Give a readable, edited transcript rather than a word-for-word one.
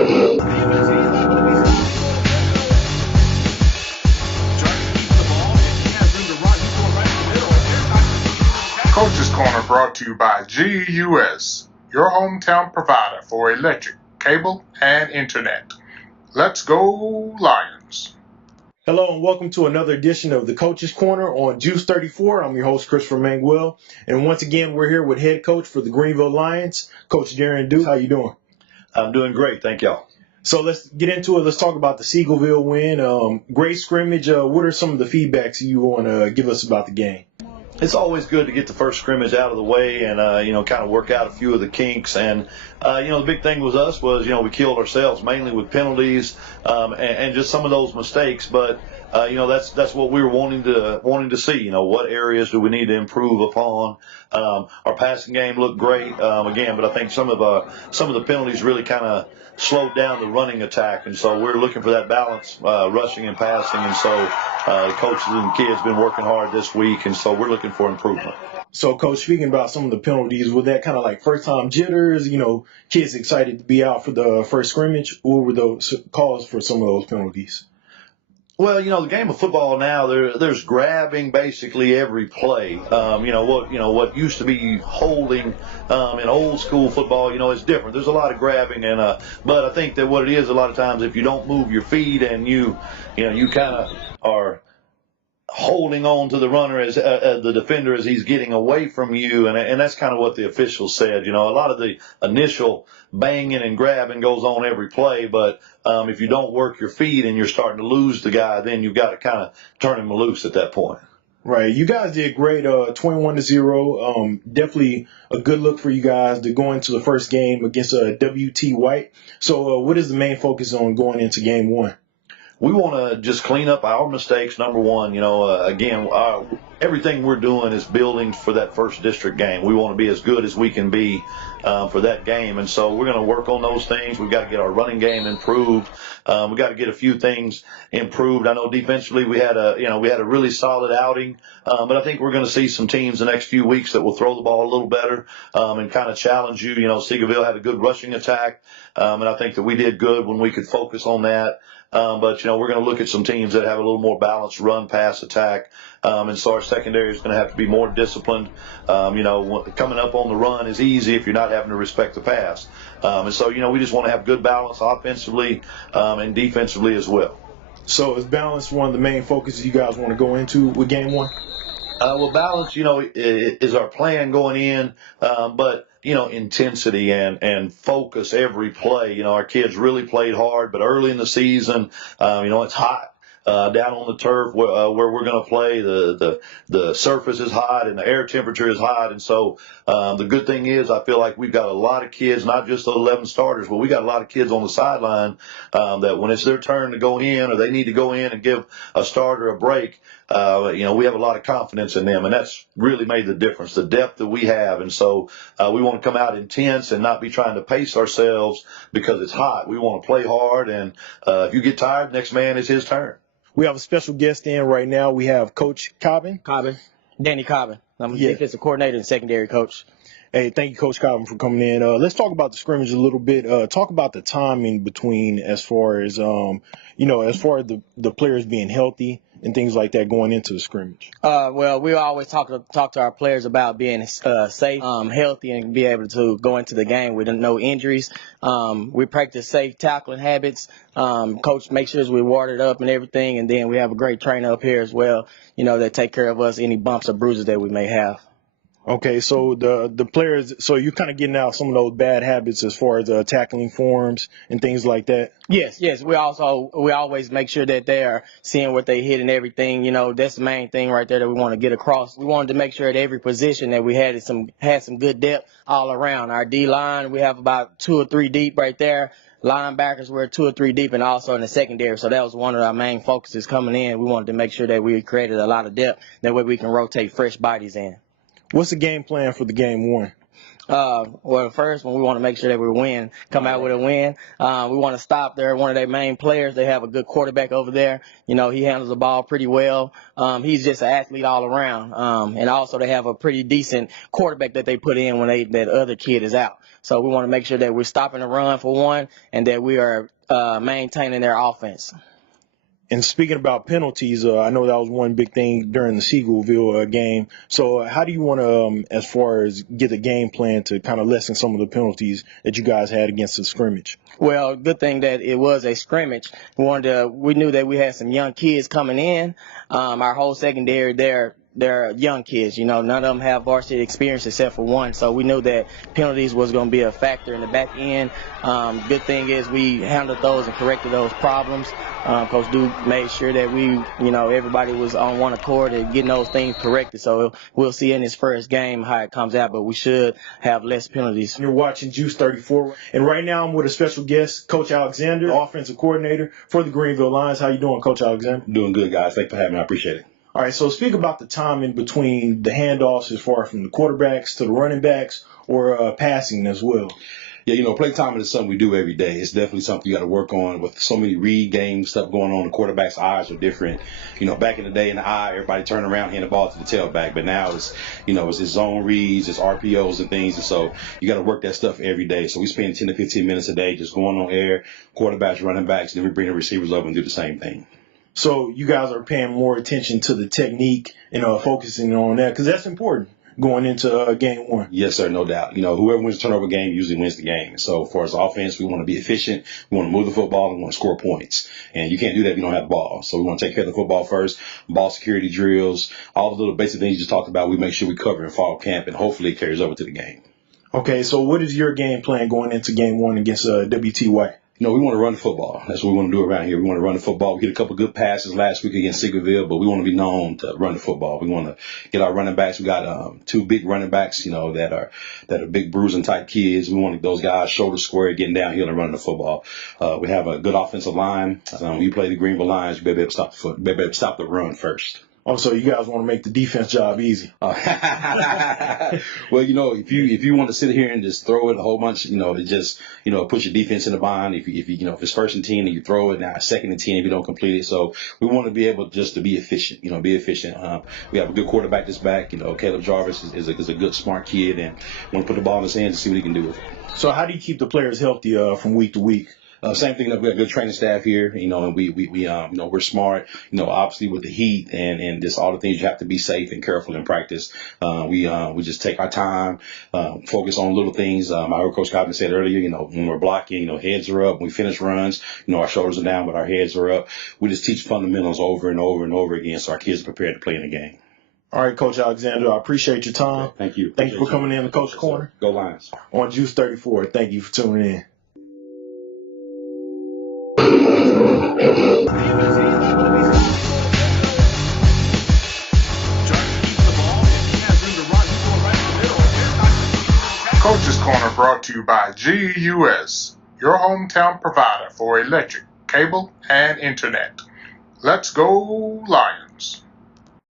Coach's Corner brought to you by GEUS, your hometown provider for electric, cable, and internet. Let's go Lions! Hello and welcome to another edition of the Coach's Corner on Juice 34. I'm your host, Christopher Manguel. And once again, we're here with head coach for the Greenville Lions, Coach Darren. How you doing? I'm doing great. Thank y'all. So let's get into it. Let's talk about the Seagoville win. Great scrimmage. What are some of the feedbacks you want to give us about the game? It's always good to get the first scrimmage out of the way and, kind of work out a few of the kinks. And, the big thing with us was, we killed ourselves mainly with penalties and just some of those mistakes. But, that's what we were wanting to see. What areas do we need to improve upon? Our passing game looked great, but I think some of the penalties really kind of slowed down the running attack. And so we're looking for that balance, rushing and passing. And so the coaches and kids been working hard this week. And so we're looking for improvement. So, Coach, speaking about some of the penalties, was that kind of like first-time jitters, kids excited to be out for the first scrimmage? What were those calls for some of those penalties? Well, the game of football now, there's grabbing basically every play. What used to be holding in old school football, it's different. There's a lot of grabbing, but I think that what it is a lot of times, if you don't move your feet and you kind of are holding on to the runner as the defender as he's getting away from you, and that's kind of what the officials said. A lot of the initial banging and grabbing goes on every play, but if you don't work your feet and you're starting to lose the guy, then you've got to kind of turn him loose at that point. Right. You guys did great, 21-0. Definitely a good look for you guys to go into the first game against WT White. So what is the main focus on going into game one? We want to just clean up our mistakes, number one. Everything we're doing is building for that first district game. We want to be as good as we can be for that game. And so we're going to work on those things. We've got to get our running game improved. We've got to get a few things improved. I know defensively we had a really solid outing. But I think we're going to see some teams the next few weeks that will throw the ball a little better and kind of challenge you. Seagoville had a good rushing attack. And I think that we did good when we could focus on that. But we're going to look at some teams that have a little more balanced run pass attack. And so our secondary is going to have to be more disciplined. Coming up on the run is easy if you're not having to respect the pass. And so, we just want to have good balance offensively and defensively as well. So is balance one of the main focuses you guys want to go into with game one? Balance, is our plan going in, but intensity and focus every play. Our kids really played hard, but early in the season, it's hot. Down on the turf where we're going to play, the surface is hot and the air temperature is hot. And so the good thing is I feel like we've got a lot of kids, not just the 11 starters, but we got a lot of kids on the sideline that when it's their turn to go in or they need to go in and give a starter a break, we have a lot of confidence in them. And that's really made the difference, the depth that we have. And so we want to come out intense and not be trying to pace ourselves because it's hot. We want to play hard. And if you get tired, next man is his turn. We have a special guest in right now. We have Coach Cobbin. Danny Cobbin. I'm the defensive coordinator and secondary coach. Hey, thank you, Coach Cobbin, for coming in. Let's talk about the scrimmage a little bit. Talk about the timing between as far as the players being healthy and things like that going into the scrimmage. We always talk to our players about being safe, healthy, and be able to go into the game with no injuries. We practice safe tackling habits. Coach makes sure we're watered up and everything, and then we have a great trainer up here as well, that take care of us, any bumps or bruises that we may have. Okay, so the players, so you're kind of getting out some of those bad habits as far as tackling forms and things like that? Yes. We always make sure that they are seeing what they hit and everything. That's the main thing right there that we want to get across. We wanted to make sure at every position that we had some good depth all around. Our D-line, we have about 2 or 3 deep right there. Linebackers were 2 or 3 deep and also in the secondary. So that was one of our main focuses coming in. We wanted to make sure that we created a lot of depth. That way we can rotate fresh bodies in. What's the game plan for the game one? Well, the first one, we want to make sure that we win, come out with a win. We want to stop one of their main players. They have a good quarterback over there. You know, he handles the ball pretty well. He's just an athlete all around. And also they have a pretty decent quarterback that they put in when that other kid is out. So we want to make sure that we're stopping the run for one and that we are maintaining their offense. And speaking about penalties, I know that was one big thing during the Seagullville game. So how do you want to, as far as get a game plan to kind of lessen some of the penalties that you guys had against the scrimmage? Well, good thing that it was a scrimmage. We knew that we had some young kids coming in. Our whole secondary, they're young kids. You know, none of them have varsity experience except for one. So we knew that penalties was going to be a factor in the back end. Good thing is we handled those and corrected those problems. Coach Duke made sure that everybody was on one accord and getting those things corrected. So we'll see in his first game how it comes out, but we should have less penalties. You're watching GEUS 34, and right now I'm with a special guest, Coach Alexander, offensive coordinator for the Greenville Lions. How you doing, Coach Alexander? Doing good, guys. Thanks for having me. I appreciate it. All right, so speak about the timing between the handoffs as far from the quarterbacks to the running backs or passing as well. Yeah, play timing is something we do every day. It's definitely something you got to work on with so many read game stuff going on. The quarterback's eyes are different. Back in the day in the eye, everybody turned around, hand the ball to the tailback. But now it's his zone reads, it's RPOs and things. And so you got to work that stuff every day. So we spend 10 to 15 minutes a day just going on air, quarterbacks, running backs, and then we bring the receivers up and do the same thing. So you guys are paying more attention to the technique and focusing on that because that's important going into game one. Yes, sir, no doubt. Whoever wins the turnover game usually wins the game. So for us offense, we want to be efficient. We want to move the football and we want to score points. And you can't do that if you don't have the ball. So we want to take care of the football first, ball security drills, all the little basic things you just talked about. We make sure we cover in fall camp and hopefully it carries over to the game. Okay, so what is your game plan going into game one against WTY? We want to run the football. That's what we want to do around here. We want to run the football. We hit a couple good passes last week against Seagullville, but we want to be known to run the football. We want to get our running backs. We got two big running backs, that are big bruising type kids. We want those guys shoulder square, getting downhill and running the football. We have a good offensive line. When you play the Greenville Lions, you better be able to stop the run first. Oh, so you guys want to make the defense job easy? Well, if you want to sit here and just throw it a whole bunch, to just put your defense in the bind. If it's 1st and 10 and you throw it, now 2nd and 10 if you don't complete it. So we want to be able just to be efficient. Be efficient. We have a good quarterback that's back. Caleb Jarvis is a good smart kid and want to put the ball in his hands and see what he can do with it. So how do you keep the players healthy from week to week? Same thing. We got good training staff here, and we're smart, obviously with the heat and just all the things you have to be safe and careful in practice. We just take our time, focus on little things. I heard Coach Cotton said earlier, when we're blocking, heads are up. When we finish runs, our shoulders are down, but our heads are up. We just teach fundamentals over and over and over again so our kids are prepared to play in the game. All right, Coach Alexander, I appreciate your time. Okay, thank you. Thank you for coming in to Coach Corner. Go Lions. On GEUS 34, thank you for tuning in. Coach's Corner brought to you by GEUS, your hometown provider for electric, cable, and internet. Let's go Lions!